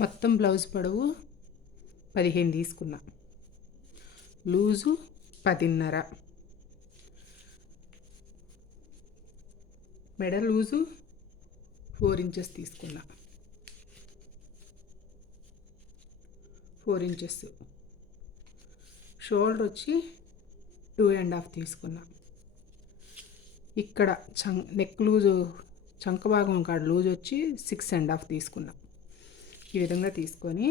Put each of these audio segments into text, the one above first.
మొత్తం బ్లౌజ్ పొడవు 15 తీసుకున్నా, లూజు 10.5, మెడ లూజు 4 ఇంచెస్ తీసుకున్నా, 4 ఇంచెస్, షోల్డర్ వచ్చి 2.5 తీసుకున్నా. ఇక్కడ నెక్ లూజు చంక భాగం కాడ లూజ్ వచ్చి 6.5 తీసుకున్నా. ఈ విధంగా తీసుకొని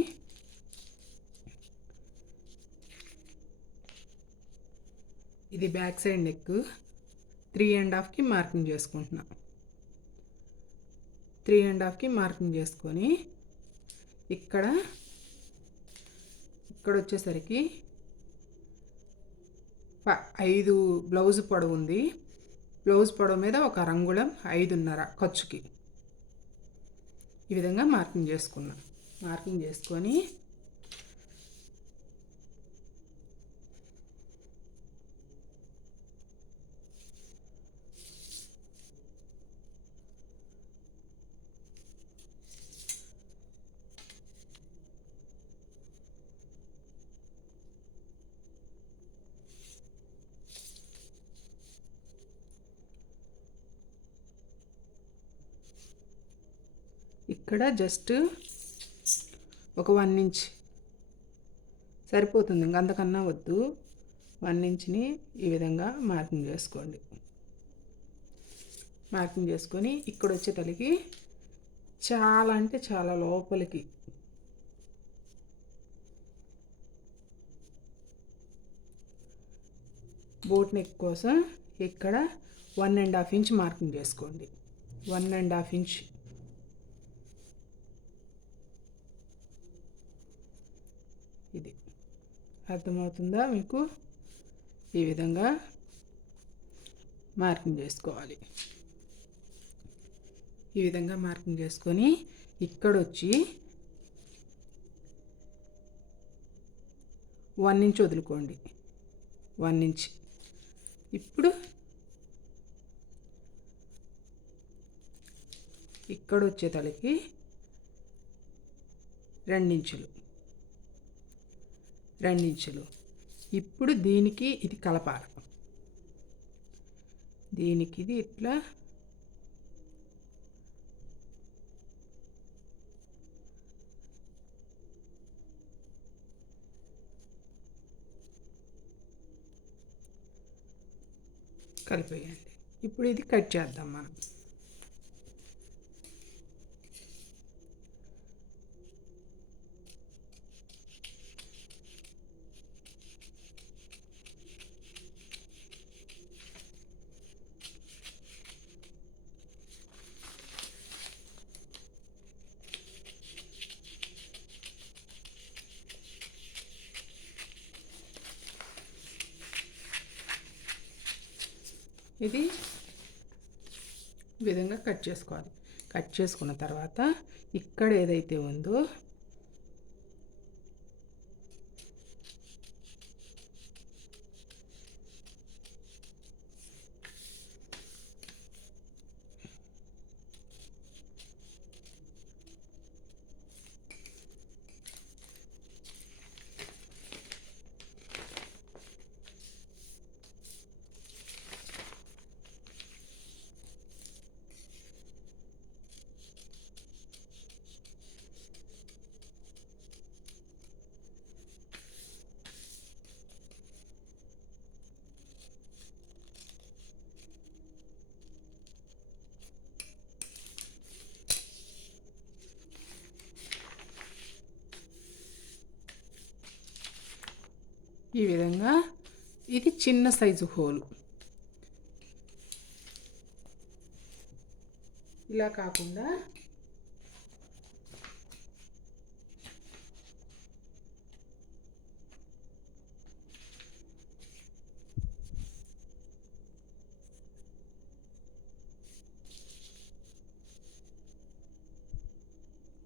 ఇది బ్యాక్ సైడ్ నెక్ 3.5కి మార్కింగ్ చేసుకుంటున్నా. 3.5కి మార్కింగ్ చేసుకొని ఇక్కడ వచ్చేసరికి 5 బ్లౌజ్ పొడవు ఉంది. బ్లౌజ్ పొడవు మీద 1 అంగుళం 5.5 ఖర్చుకి ఈ విధంగా మార్కింగ్ చేసుకున్నా. మార్కింగ్ చేసుకొని ఇక్కడ జస్ట్ ఒక 1 ఇంచ్ సరిపోతుంది, ఇంక అంతకన్నా వద్దు. 1 ఇంచ్ని ఈ విధంగా మార్కింగ్ చేసుకోండి. మార్కింగ్ చేసుకొని ఇక్కడ వచ్చే తలకి చాలా అంటే చాలా లోపలికి బోట్ నెక్ కోసం ఇక్కడ 1.5 ఇంచ్ మార్కింగ్ చేసుకోండి. 1.5 ఇంచ్ ఇది అర్థమవుతుందా మీకు? ఈ విధంగా మార్కింగ్ చేసుకోవాలి. ఈ విధంగా మార్కింగ్ చేసుకొని ఇక్కడ వచ్చి 1 ఇంచ్ వదులుకోండి. 1 ఇంచ్. ఇప్పుడు ఇక్కడ వచ్చే తలకి 2 ఇంచులు. ఇప్పుడు దీనికి ఇది కలపాలి. దీనికి ఇది ఇట్లా కలిపేయండి. ఇప్పుడు ఇది కట్ చేద్దాం మనం. ఇది ఈ విధంగా కట్ చేసుకోవాలి. కట్ చేసుకున్న తర్వాత ఇక్కడ ఏదైతే ఉందో ఈ విధంగా ఇది చిన్న సైజు హోలు. ఇలా కాకుండా